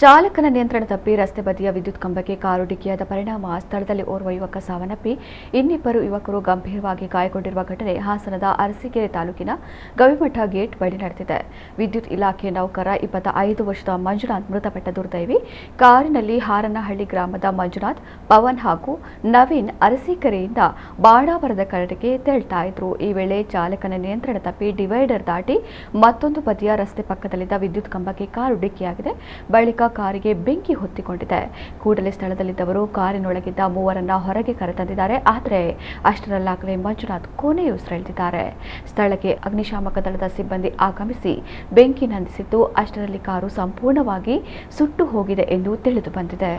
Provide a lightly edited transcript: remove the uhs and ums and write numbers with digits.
ಚಾಲಕನ ನಿಯಂತ್ರಣ ತಪ್ಪಿ ರಸ್ತೆ ಬದಿಯ ವಿದ್ಯುತ್ ಕಂಬಕ್ಕೆ ಕಾರು ಡಿಕ್ಕಿಯಾದ ಪರಿಣಾಮ ಸ್ಥಳದಲ್ಲಿ ಓರ್ವ ಯುವಕ ಸಾವನ್ನಪ್ಪಿ ಇನ್ನಿಬ್ಬರು ಯುವಕರು ಗಂಭೀರವಾಗಿ ಗಾಯಗೊಂಡಿರುವ ಘಟನೆ ಹಾಸನದ ಅರಸೀಕೆರೆ ತಾಲೂಕಿನ ಗವಿಮಠ ಗೇಟ್ ಬಳಿ ನಡೆದಿದೆ. ವಿದ್ಯುತ್ ಇಲಾಖೆ ನೌಕರ 25 ವರ್ಷದ ಮಂಜುನಾಥ್ ಮೃತಪಟ್ಟ ದುರ್ದೈವಿ. ಕಾರಿನಲ್ಲಿ ಹಾರನಹಳ್ಳಿ ಗ್ರಾಮದ ಮಂಜುನಾಥ್, ಪವನ್ ಹಾಗೂ ನವೀನ್ ಅರಸೀಕೆರೆಯಿಂದ ಬಾಣಾವರದ ಕಡೆಗೆ ತೆರಳುತ್ತಾ ಇದ್ರು. ಈ ವೇಳೆ ಚಾಲಕನ ನಿಯಂತ್ರಣ ತಪ್ಪಿ ಡಿವೈಡರ್ ದಾಟಿ ಮತ್ತೊಂದು ಬದಿಯ ರಸ್ತೆ ಪಕ್ಕದಲ್ಲಿದ್ದ ವಿದ್ಯುತ್ ಕಂಬಕ್ಕೆ ಕಾರು ಡಿಕ್ಕಿಯಾಗಿದೆ. ಬಳಿಕ ಕಾರಿಗೆ ಬೆಂಕಿ ಹೊತ್ತಿಕೊಂಡಿದೆ. ಕೂಡಲೇ ಸ್ಥಳದಲ್ಲಿದ್ದವರು ಕಾರಿನೊಳಗಿದ್ದ ಮೂವರನ್ನ ಹೊರಗೆ ಕರೆತಂದಿದ್ದಾರೆ. ಆದರೆ ಅಷ್ಟರಲ್ಲಾಗಲೇ ಮಂಜುನಾಥ್ ಕೊನೆಯುಸಿರೆಳೆದಿದ್ದಾರೆ. ಸ್ಥಳಕ್ಕೆ ಅಗ್ನಿಶಾಮಕ ದಳದ ಸಿಬ್ಬಂದಿ ಆಗಮಿಸಿ ಬೆಂಕಿ ನಂದಿಸಿದ್ದು, ಅಷ್ಟರಲ್ಲಿ ಕಾರು ಸಂಪೂರ್ಣವಾಗಿ ಸುಟ್ಟು ಹೋಗಿದೆ ಎಂದು ತಿಳಿದು ಬಂದಿದೆ.